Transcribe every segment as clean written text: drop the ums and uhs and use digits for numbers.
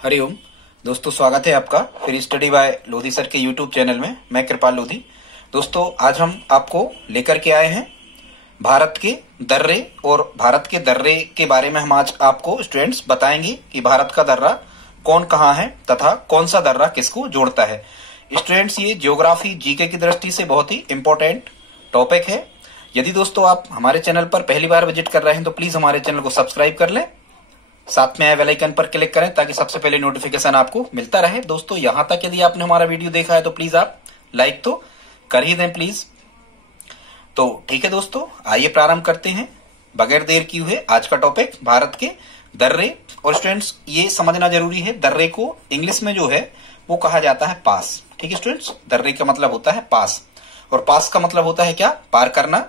हरिओम दोस्तों, स्वागत है आपका फिर स्टडी बाय लोधी सर के यूट्यूब चैनल में। मैं कृपाल लोधी। दोस्तों, आज हम आपको लेकर के आए हैं भारत के दर्रे, और भारत के दर्रे के बारे में हम आज आपको स्टूडेंट्स बताएंगे कि भारत का दर्रा कौन कहाँ है तथा कौन सा दर्रा किसको जोड़ता है। स्टूडेंट्स, ये ज्योग्राफी जीके की दृष्टि से बहुत ही इंपॉर्टेंट टॉपिक है। यदि दोस्तों आप हमारे चैनल पर पहली बार विजिट कर रहे हैं तो प्लीज हमारे चैनल को सब्सक्राइब कर लें, साथ में आए बेल आइकन पर क्लिक करें ताकि सबसे पहले नोटिफिकेशन आपको मिलता रहे। दोस्तों, यहां तक यदि आपने हमारा वीडियो देखा है तो प्लीज आप लाइक तो कर ही दें प्लीज। तो ठीक है दोस्तों, आइए प्रारंभ करते हैं बगैर देर किए हुए आज का टॉपिक भारत के दर्रे। और स्टूडेंट्स, ये समझना जरूरी है, दर्रे को इंग्लिश में जो है वो कहा जाता है पास। ठीक है स्टूडेंट्स, दर्रे का मतलब होता है पास, और पास का मतलब होता है क्या? पार करना।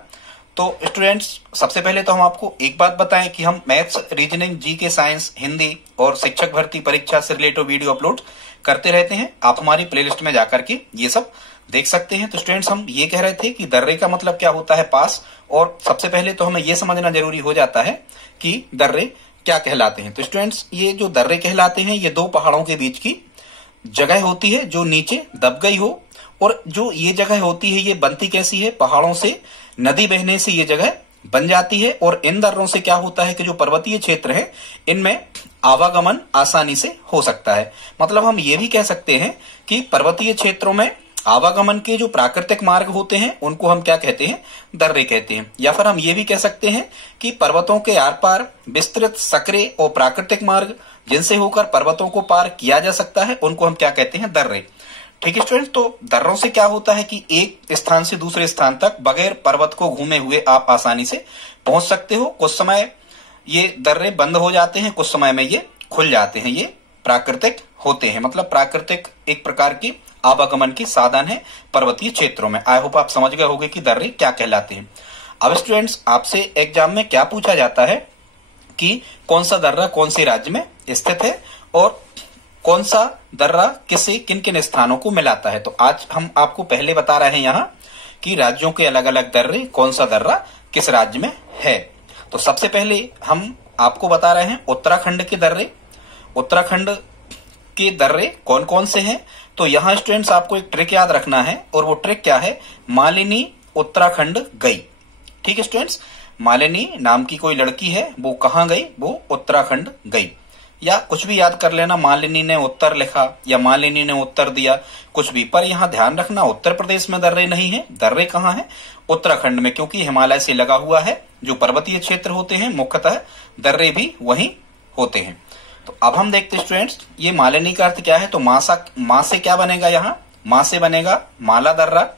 तो स्टूडेंट्स, सबसे पहले तो हम आपको एक बात बताएं कि हम maths, reasoning, GK, science, Hindi और शिक्षक भर्ती परीक्षा से रिलेटेड वीडियो अपलोड करते रहते हैं। आप हमारी प्लेलिस्ट में जाकर के ये सब देख सकते हैं। तो स्टूडेंट्स, हम ये कह रहे थे कि दर्रे का मतलब क्या होता है? पास। और सबसे पहले तो हमें ये समझना जरूरी हो जाता है कि दर्रे क्या कहलाते हैं। तो स्टूडेंट्स, ये जो दर्रे कहलाते हैं ये दो पहाड़ों के बीच की जगह होती है जो नीचे दब गई हो, और जो ये जगह होती है ये बनती कैसी है? पहाड़ों से नदी बहने से ये जगह बन जाती है। और इन दर्रों से क्या होता है कि जो पर्वतीय क्षेत्र है इनमें आवागमन आसानी से हो सकता है। मतलब हम ये भी कह सकते हैं कि पर्वतीय क्षेत्रों में आवागमन के जो प्राकृतिक मार्ग होते हैं उनको हम क्या कहते हैं? दर्रे कहते हैं। या फिर हम ये भी कह सकते हैं कि पर्वतों के आर पार विस्तृत सकरे और प्राकृतिक मार्ग जिनसे होकर पर्वतों को पार किया जा सकता है उनको हम क्या कहते हैं? दर्रे। ठीक है स्टूडेंट्स, तो दर्रों से क्या होता है कि एक स्थान से दूसरे स्थान तक बगैर पर्वत को घूमे हुए आप आसानी से पहुंच सकते हो। कुछ समय ये दर्रे बंद हो जाते हैं, कुछ समय में ये खुल जाते हैं। ये प्राकृतिक होते हैं, मतलब प्राकृतिक एक प्रकार की आवागमन की साधन है पर्वतीय क्षेत्रों में। आई होप आप समझ गए होंगे कि दर्रे क्या कहलाते हैं। अब स्टूडेंट्स, आपसे एग्जाम में क्या पूछा जाता है कि कौन सा दर्रा कौन से राज्य में स्थित है और कौन सा दर्रा किसे किन किन स्थानों को मिलाता है। तो आज हम आपको पहले बता रहे हैं यहाँ कि राज्यों के अलग अलग दर्रे, कौन सा दर्रा किस राज्य में है। तो सबसे पहले हम आपको बता रहे हैं उत्तराखंड के दर्रे। उत्तराखंड के दर्रे कौन कौन से हैं? तो यहाँ स्टूडेंट्स आपको एक ट्रिक याद रखना है, और वो ट्रिक क्या है? मालिनी उत्तराखंड गई। ठीक है स्टूडेंट्स, मालिनी नाम की कोई लड़की है, वो कहाँ गई? वो उत्तराखंड गई। या कुछ भी याद कर लेना, मालिनी ने उत्तर लिखा या मालिनी ने उत्तर दिया, कुछ भी। पर यहाँ ध्यान रखना, उत्तर प्रदेश में दर्रे नहीं है। दर्रे कहाँ है? उत्तराखंड में, क्योंकि हिमालय से लगा हुआ है। जो पर्वतीय क्षेत्र होते हैं मुख्यतः दर्रे भी वहीं होते हैं। तो अब हम देखते हैं स्टूडेंट्स, ये मालिनी का अर्थ क्या है? तो माँ से क्या बनेगा? यहाँ माँ से बनेगा माला दर्रा,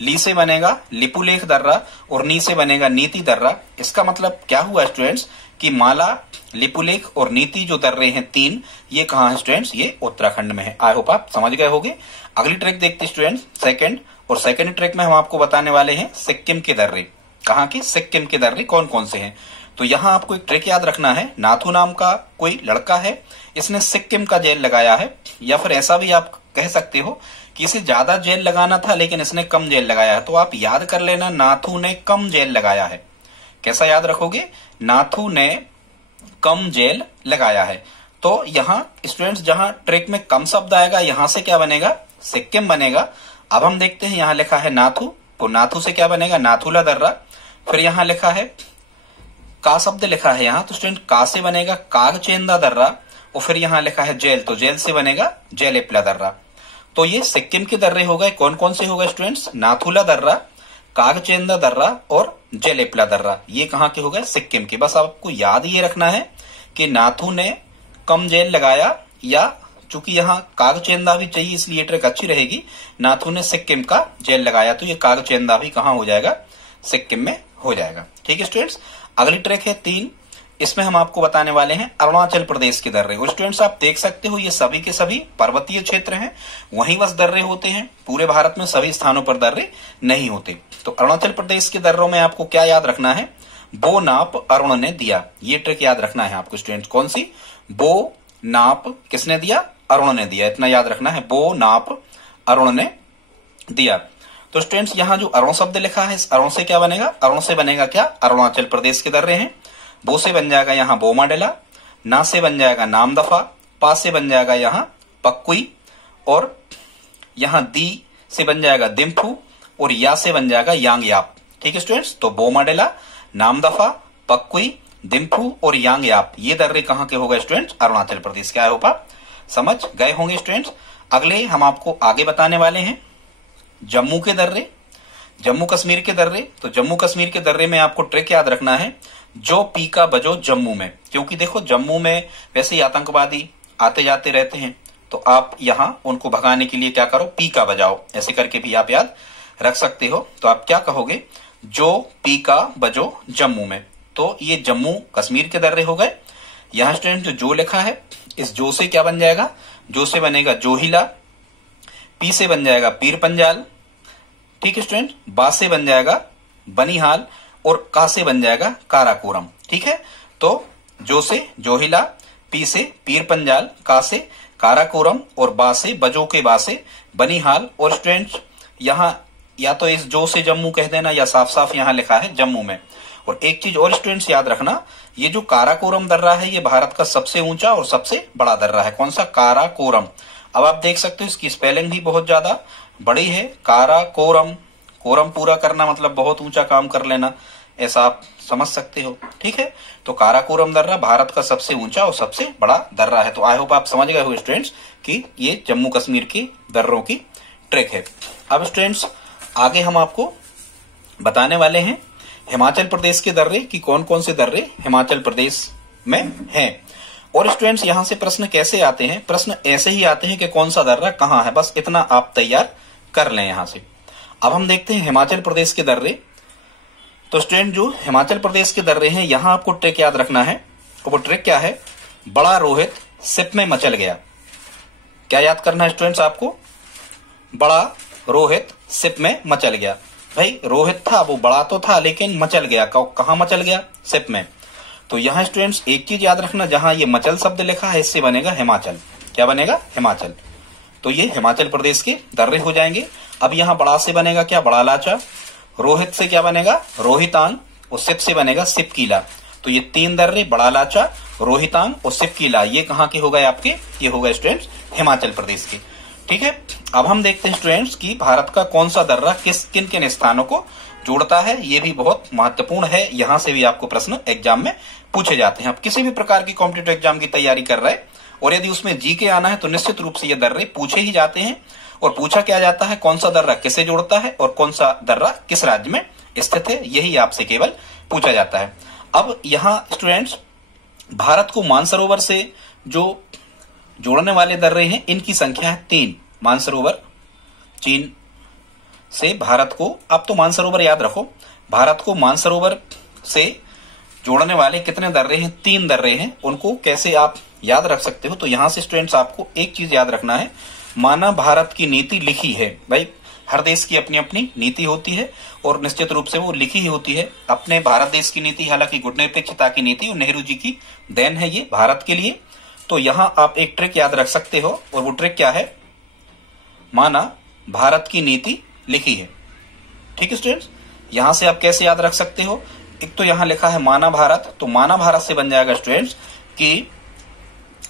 ली से बनेगा लिपुलेख दर्रा, और नी से बनेगा नीति दर्रा। इसका मतलब क्या हुआ स्टूडेंट्स कि माला, लिपुलेख और नीति जो दर्रे हैं तीन, ये कहाँ है स्टूडेंट्स? ये उत्तराखंड में है। आई होप आप समझ गए होंगे। अगली ट्रिक देखते हैं स्टूडेंट्स, सेकंड। और सेकंड ट्रिक में हम आपको बताने वाले हैं सिक्किम के दर्रे। कहाँ के? सिक्किम के दर्रे कौन कौन से हैं? तो यहाँ आपको एक ट्रिक याद रखना है। नाथू नाम का कोई लड़का है, इसने सिक्किम का जेल लगाया है। या फिर ऐसा भी आप कह सकते हो कि इसे ज्यादा जेल लगाना था लेकिन इसने कम जेल लगाया है। तो आप याद कर लेना, नाथू ने कम जेल लगाया है। कैसा याद रखोगे? नाथू ने कम जेल लगाया है। तो यहाँ स्टूडेंट्स, जहां ट्रिक में कम शब्द आएगा यहां से क्या बनेगा? सिक्किम बनेगा। अब हम देखते हैं, यहाँ लिखा है नाथू, तो नाथू से क्या बनेगा? नाथुला दर्रा। फिर यहाँ लिखा है का शब्द लिखा है यहाँ, तो स्टूडेंट का से बनेगा कागचेंदा दर्रा। और फिर यहाँ लिखा है जेल, तो जेल से बनेगा जेलेपला दर्रा। तो ये सिक्किम के दर्रे हो गए। कौन कौन से हो गए स्टूडेंट्स? नाथुला दर्रा, कागचेंदा दर्रा और जेलेपला दर्रा। ये कहाँ के हो गए? सिक्किम के। बस आपको याद ये रखना है कि नाथू ने कम जेल लगाया, या चूंकि यहाँ कागचेंदा भी चाहिए इसलिए ट्रिक अच्छी रहेगी, नाथू ने सिक्किम का जेल लगाया, तो ये कागचेंदा भी कहाँ हो जाएगा? सिक्किम में हो जाएगा। ठीक है स्टूडेंट्स, अगली ट्रिक है 3। इसमें हम आपको बताने वाले हैं अरुणाचल प्रदेश के दर्रे। और स्टूडेंट्स, आप देख सकते हो ये सभी के सभी पर्वतीय क्षेत्र हैं, वहीं बस दर्रे होते हैं। पूरे भारत में सभी स्थानों पर दर्रे नहीं होते। तो अरुणाचल प्रदेश के दर्रों में आपको क्या याद रखना है? बो नाप अरुण ने दिया। ये ट्रिक याद रखना है आपको स्टूडेंट्स। कौन सी? बो नाप किसने दिया? अरुण ने दिया। इतना याद रखना है, बो नाप अरुण ने दिया। तो स्टूडेंट्स, यहाँ जो अरुण शब्द लिखा है, इस अरुण से क्या बनेगा? अरुण से बनेगा क्या? अरुणाचल प्रदेश के दर्रे हैं। बो से बन जाएगा यहाँ बोमाडेला, ना से बन जाएगा नामदफा, पा से बन जाएगा यहाँ पक्कुई, और यहाँ दी से बन जाएगा दिम्फू, और या से बन जाएगा यांग याप। ठीक है स्टूडेंट्स, तो बोमाडेला, नामदफा, पक्कुई, दिम्फू और यांग याप ये दर्रे कहाँ के हो गए स्टूडेंट्स? अरुणाचल प्रदेश के। आई होप आप समझ गए होंगे स्टूडेंट्स। अगले हम आपको आगे बताने वाले हैं जम्मू के दर्रे, जम्मू कश्मीर के दर्रे। तो जम्मू कश्मीर के दर्रे में आपको ट्रिक याद रखना है, जो पीका बजो जम्मू में, क्योंकि देखो जम्मू में वैसे ही आतंकवादी आते जाते रहते हैं, तो आप यहाँ उनको भगाने के लिए क्या करो, पीका बजाओ, ऐसे करके भी आप याद रख सकते हो। तो आप क्या कहोगे, जो पीका बजो जम्मू में। तो ये जम्मू कश्मीर के दर्रे हो गए। यहाँ स्टूडेंट जो लिखा है, इस जो से क्या बन जाएगा, जो से बनेगा जोहिला, पी से बन जाएगा पीर पंजाल, ठीक है स्टूडेंट, बा से बन जाएगा बनिहाल, और का से बन जाएगा काराकोरम। ठीक है, तो जो से जोहिला, पी से पीर पंजाल, का से काराकोरम, और बा से बजो के बा से बनिहाल। और स्टूडेंट यहाँ या तो इस जो से जम्मू कह देना, या साफ साफ यहाँ लिखा है जम्मू में। और एक चीज और स्टूडेंट्स याद रखना, ये जो काराकोरम दर्रा है ये भारत का सबसे ऊंचा और सबसे बड़ा दर्रा है। कौन सा? काराकोरम। अब आप देख सकते हो इसकी स्पेलिंग भी बहुत ज्यादा बड़ी है, काराकोरम। कोरम पूरा करना मतलब बहुत ऊंचा काम कर लेना, ऐसा आप समझ सकते हो। ठीक है, तो काराकोरम दर्रा भारत का सबसे ऊंचा और सबसे बड़ा दर्रा है। तो आई होप आप समझ गए हो स्टूडेंट्स कि ये जम्मू कश्मीर की दर्रों की ट्रिक है। अब स्टूडेंट्स आगे हम आपको बताने वाले हैं हिमाचल प्रदेश के दर्रे की कौन कौन से दर्रे हिमाचल प्रदेश में हैं। और स्टूडेंट्स यहां से प्रश्न कैसे आते हैं, प्रश्न ऐसे ही आते हैं कि कौन सा दर्रा कहां है, बस इतना आप तैयार कर लें यहां से। अब हम देखते हैं हिमाचल प्रदेश के दर्रे। तो स्टूडेंट जो हिमाचल प्रदेश के दर्रे हैं, यहां आपको ट्रिक याद रखना है। वो ट्रिक क्या है, बड़ा रोहित सिप में मचल गया। क्या याद करना है स्टूडेंट्स आपको, बड़ा रोहित सिप में मचल गया। भाई रोहित था, वो बड़ा तो था, लेकिन मचल गया। कहां मचल गया? सिप में। तो यहां स्टूडेंट्स एक चीज याद रखना, जहां ये मचल शब्द लिखा है इससे बनेगा हिमाचल। क्या बनेगा? हिमाचल। तो ये हिमाचल प्रदेश के दर्रे हो जाएंगे। अब यहां बड़ा से बनेगा क्या? बड़ा लाचा। रोहित से क्या बनेगा? रोहितांग। और सिप से बनेगा सिपकीला। तो ये तीन दर्रे, बड़ा लाचा, रोहितांग और सिपकीला, ये कहां के हो गए आपके? ये हो गए स्टूडेंट्स हिमाचल प्रदेश के। ठीक है, अब हम देखते हैं स्टूडेंट्स कि भारत का कौन सा दर्रा किन किन स्थानों को जोड़ता है। ये भी बहुत महत्वपूर्ण है, यहां से भी आपको प्रश्न एग्जाम में पूछे जाते हैं। आप किसी भी प्रकार की कॉम्पिटिटिव एग्जाम की तैयारी कर रहे हैं और यदि उसमें जी के आना है तो निश्चित रूप से ये दर्रे पूछे ही जाते हैं। और पूछा क्या जाता है, कौन सा दर्रा किसे जोड़ता है और कौन सा दर्रा किस राज्य में स्थित है, यही आपसे केवल पूछा जाता है। अब यहाँ स्टूडेंट्स भारत को मानसरोवर से जो जोड़ने वाले दर्रे हैं, इनकी संख्या है 3। मानसरोवर चीन से भारत को, अब तो मानसरोवर याद रखो, भारत को मानसरोवर से जोड़ने वाले कितने दर्रे हैं? 3 दर्रे हैं। उनको कैसे आप याद रख सकते हो, तो यहां से स्टूडेंट्स आपको एक चीज याद रखना है, माना भारत की नीति लिखी है। भाई हर देश की अपनी अपनी नीति होती है और निश्चित रूप से वो लिखी ही होती है। अपने भारत देश की नीति हालांकि गुटनिरपेक्षता की नीति और नेहरू जी की देन है ये भारत के लिए। तो यहां आप एक ट्रिक याद रख सकते हो, और वो ट्रिक क्या है, माना भारत की नीति लिखी है। ठीक है स्टूडेंट्स, यहां से आप कैसे याद रख सकते हो, एक तो यहां लिखा है माना भारत, तो माना भारत से बन जाएगा स्टूडेंट्स कि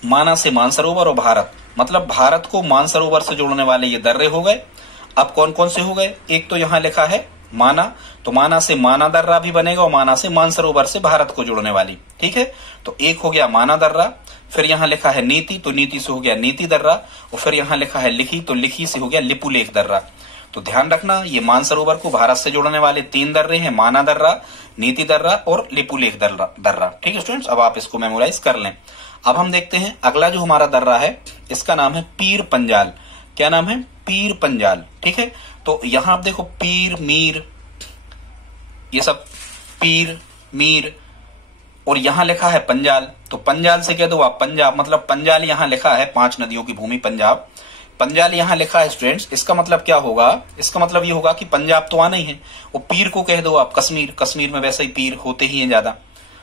माना से मानसरोवर और भारत, मतलब भारत को मानसरोवर से जोड़ने वाले ये दर्रे हो गए। अब कौन कौन से हो गए, एक तो यहां लिखा है माना, तो माना से माना दर्रा भी बनेगा और माना से मानसरोवर से भारत को जोड़ने वाली। ठीक है, तो एक हो गया माना दर्रा। फिर यहां लिखा है नीति, तो नीति से हो गया नीति दर्रा। और फिर यहां लिखा है लिखी, तो लिखी से हो गया लिपुलेख दर्रा। तो ध्यान रखना, ये मानसरोवर को भारत से जोड़ने वाले 3 दर्रे हैं, माना दर्रा, नीति दर्रा और लिपुलेख दर्रा। ठीक है स्टूडेंट्स, अब आप इसको मेमोराइज कर लें। अब हम देखते हैं अगला जो हमारा दर्रा है, इसका नाम है पीर पंजाल। क्या नाम है? पीर पंजाल। ठीक है, तो यहां आप देखो पीर, मीर, ये सब पीर, मीर, और यहां लिखा है पंजाल। तो पंजाल से कह दो आप पंजाब, मतलब पंजाल यहां लिखा है 5 नदियों की भूमि पंजाब। पंजाल यहां लिखा है स्टूडेंट्स, इसका मतलब क्या होगा, इसका मतलब ये होगा कि पंजाब तो आना ही है। और पीर को कह दो आप कश्मीर, कश्मीर में वैसे ही पीर होते ही हैं ज्यादा।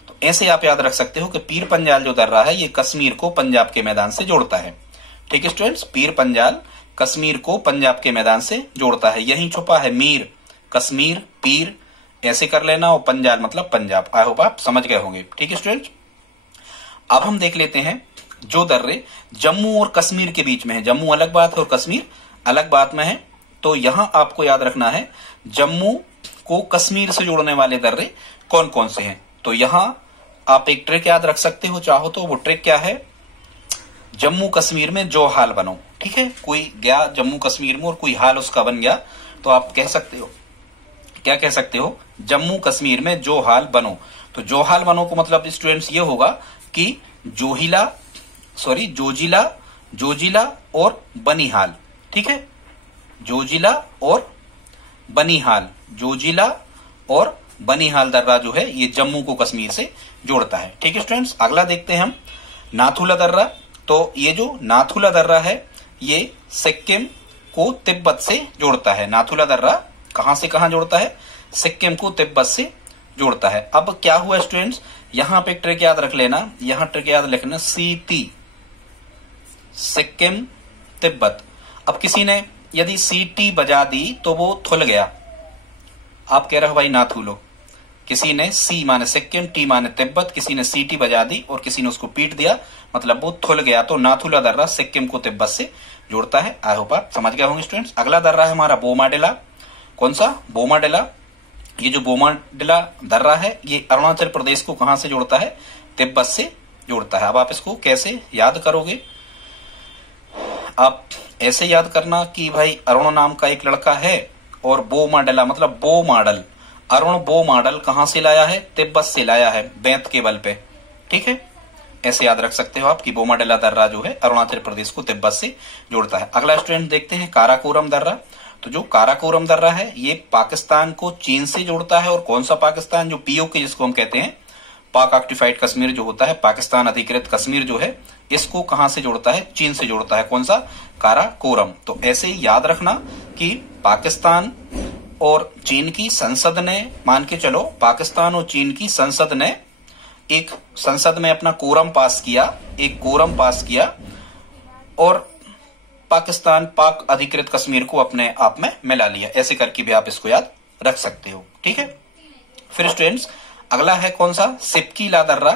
तो ऐसे आप याद रख सकते हो कि पीर पंजाल जो दर्रा है ये कश्मीर को पंजाब के मैदान से जोड़ता है। ठीक है स्टूडेंट्स, पीर पंजाल कश्मीर को पंजाब के मैदान से जोड़ता है। यही छुपा है मीर, कश्मीर, पीर, ऐसे कर लेना, और पंजाल मतलब पंजाब। आई होप आप समझ गए होंगे। ठीक है स्टूडेंट्स, अब हम देख लेते हैं जो दर्रे जम्मू और कश्मीर के बीच में है, जम्मू अलग बात है और कश्मीर अलग बात में है, तो यहां आपको याद रखना है जम्मू को कश्मीर से जोड़ने वाले दर्रे कौन कौन से हैं। तो यहां आप एक ट्रिक याद रख सकते हो चाहो तो। वो ट्रिक क्या है, जम्मू कश्मीर में जो हाल बनो, ठीक है, कोई गया जम्मू कश्मीर में और कोई हाल उसका बन गया, तो आप कह सकते हो, क्या कह सकते हो, जम्मू कश्मीर में जो हाल बनो। तो जो हाल बनो को मतलब स्टूडेंट्स ये होगा कि जोजिला और बनिहाल, ठीक है, जोजिला और बनिहाल, जोजिला और बनिहाल दर्रा जो है ये जम्मू को कश्मीर से जोड़ता है। ठीक है स्टूडेंट्स, अगला देखते हैं हम नाथुला दर्रा। तो ये जो नाथुला दर्रा है ये सिक्किम को तिब्बत से जोड़ता है। नाथुला दर्रा कहां से कहां जोड़ता है, सिक्किम को तिब्बत से जोड़ता है। अब क्या हुआ स्टूडेंट्स, यहां पे एक ट्रिक याद रख लेना, यहां ट्रिक याद रखना, सीटी, सिक्किम तिब्बत। अब किसी ने यदि सीटी बजा दी तो वो थुल गया, आप कह रहे हो भाई नाथुलो, किसी ने सी माने सिक्किम, टी माने तिब्बत, किसी ने सीटी बजा दी और किसी ने उसको पीट दिया, मतलब वो थुल गया। तो नाथुला दर्रा सिक्किम को तिब्बत से जोड़ता है। आई होप आप समझ गए होंगे स्टूडेंट्स। अगला दर्रा है हमारा बोमाडिला। कौन सा, बोमाडिला। ये जो बोमाडिला दर्रा है ये अरुणाचल प्रदेश को कहां से जोड़ता है, तिब्बत से जोड़ता है। अब आप इसको कैसे याद करोगे, आप ऐसे याद करना कि भाई अरुण नाम का एक लड़का है और बोमाडिला मतलब बो मॉडल, अरुण बो मॉडल कहां से लाया है, तिब्बत से लाया है, बेंत के बल पे। ठीक है, ऐसे याद रख सकते हो आप कि बोमाडिला दर्रा जो है अरुणाचल प्रदेश को तिब्बत से जोड़ता है। अगला स्टूडेंट देखते हैं काराकोरम दर्रा। तो जो काराकोरम दर्रा है ये पाकिस्तान को चीन से जोड़ता है। और कौन सा पाकिस्तान, जो पीओके जिसको हम कहते हैं, पाक ऑक्यूपाइड कश्मीर जो होता है, पाकिस्तान अधिकृत कश्मीर जो है, इसको कहां से जोड़ता है, चीन से जोड़ता है। कौन सा, काराकोरम। तो ऐसे ही याद रखना कि पाकिस्तान और चीन की संसद ने, मान के चलो पाकिस्तान और चीन की संसद ने एक संसद में अपना कोरम पास किया, एक कोरम पास किया और पाकिस्तान पाक अधिकृत कश्मीर को अपने आप में मिला लिया। ऐसे करके भी आप इसको याद रख सकते हो। ठीक है, फिर स्टूडेंट्स अगला है कौन सा, सिपकीला दर्रा।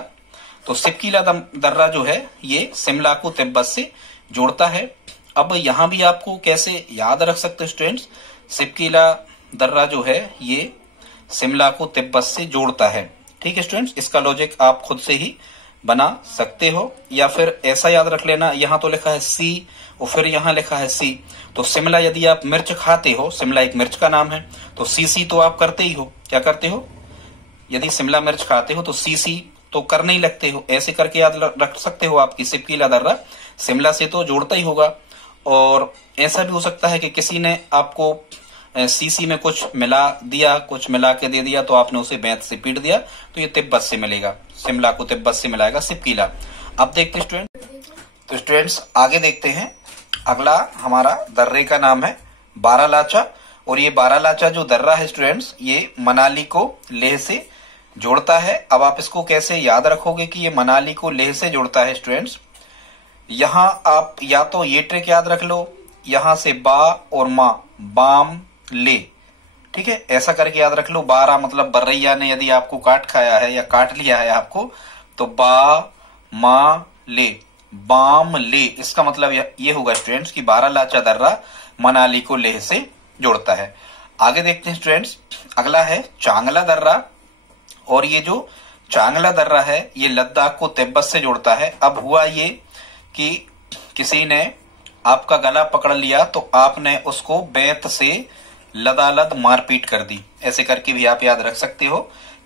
तो सिपकीला दर्रा जो है ये शिमला को तिब्बत से जोड़ता है। अब यहां भी आपको कैसे याद रख सकते हो स्टूडेंट्स, सिपकीला दर्रा जो है ये शिमला को तिब्बत से जोड़ता है। ठीक है स्टूडेंट्स, इसका लॉजिक आप खुद से ही बना सकते हो, या फिर ऐसा याद रख लेना, यहां तो लिखा है सी और फिर यहां लिखा है सी। तो शिमला, यदि आप मिर्च खाते हो, शिमला एक मिर्च का नाम है, तो सीसी तो आप करते ही हो। क्या करते हो, यदि शिमला मिर्च खाते हो तो सीसी तो करने ही लगते हो। ऐसे करके याद रख सकते हो आपकी सिपकीला दर्रा शिमला से तो जोड़ता ही होगा। और ऐसा भी हो सकता है कि किसी ने आपको सीसी में कुछ मिला दिया, कुछ मिला के दे दिया, तो आपने उसे बेंत से पीट दिया, तो ये तिब्बत से मिलेगा, शिमला को तिब्बत से मिलाएगा सिपकीला। अब देखते हैं स्टूडेंट, तो स्टूडेंट्स आगे देखते हैं। अगला हमारा दर्रे का नाम है बारालाचा। और ये बारालाचा जो दर्रा है स्टूडेंट्स ये मनाली को लेह से जोड़ता है। अब आप इसको कैसे याद रखोगे कि ये मनाली को लेह से जोड़ता है स्टूडेंट्स, यहां आप या तो ये ट्रिक याद रख लो, यहां से बा और मां, बाम ले। ठीक है, ऐसा करके याद रख लो। बारा मतलब बर्रैया ने यदि आपको काट खाया है या काट लिया है आपको, तो बा मा ले, बाम ले, इसका मतलब ये होगा स्टूडेंट्स कि बारालाचा दर्रा मनाली को लेह से जोड़ता है। आगे देखते हैं स्टूडेंट्स, अगला है चांगला दर्रा। और ये जो चांगला दर्रा है ये लद्दाख को तिब्बत से जोड़ता है। अब हुआ ये कि किसी ने आपका गला पकड़ लिया तो आपने उसको बेंत से लदालद मारपीट कर दी। ऐसे करके भी आप याद रख सकते हो,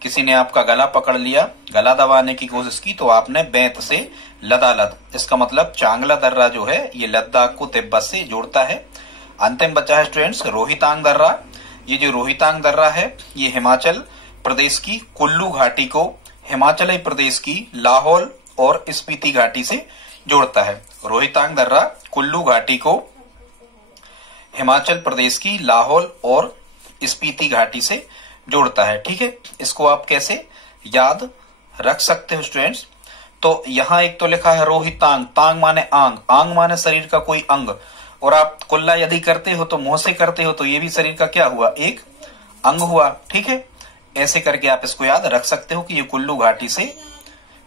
किसी ने आपका गला पकड़ लिया, गला दबाने की कोशिश की, तो आपने बेंत से लदालद। इसका मतलब चांगला दर्रा जो है ये लद्दाख को तिब्बत से जोड़ता है। अंतिम बचा है स्टूडेंट्स रोहितांग दर्रा। ये जो रोहितांग दर्रा है ये हिमाचल प्रदेश की कुल्लू घाटी को हिमाचल प्रदेश की लाहौल और स्पीति घाटी से जोड़ता है। रोहितांग दर्रा कुल्लू घाटी को हिमाचल प्रदेश की लाहौल और स्पीति घाटी से जोड़ता है। ठीक है, इसको आप कैसे याद रख सकते हो स्टूडेंट्स, तो यहां एक तो लिखा है रोहितांग, तांग माने आंग, आंग माने शरीर का कोई अंग, और आप कुल्ला यदि करते हो तो मुंह से करते हो, तो ये भी शरीर का क्या हुआ, एक अंग हुआ। ठीक है, ऐसे करके आप इसको याद रख सकते हो कि ये कुल्लू घाटी से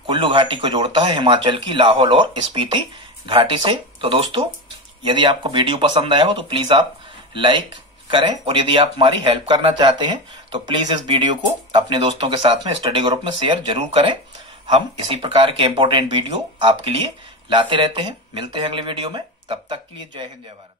कुल्लू घाटी को जोड़ता है हिमाचल की लाहौल और स्पीति घाटी से। तो दोस्तों, यदि आपको वीडियो पसंद आया हो तो प्लीज आप लाइक करें, और यदि आप हमारी हेल्प करना चाहते हैं तो प्लीज इस वीडियो को अपने दोस्तों के साथ में स्टडी ग्रुप में शेयर जरूर करें। हम इसी प्रकार के इंपॉर्टेंट वीडियो आपके लिए लाते रहते हैं। मिलते हैं अगले वीडियो में, तब तक के लिए जय हिंद जय भारत।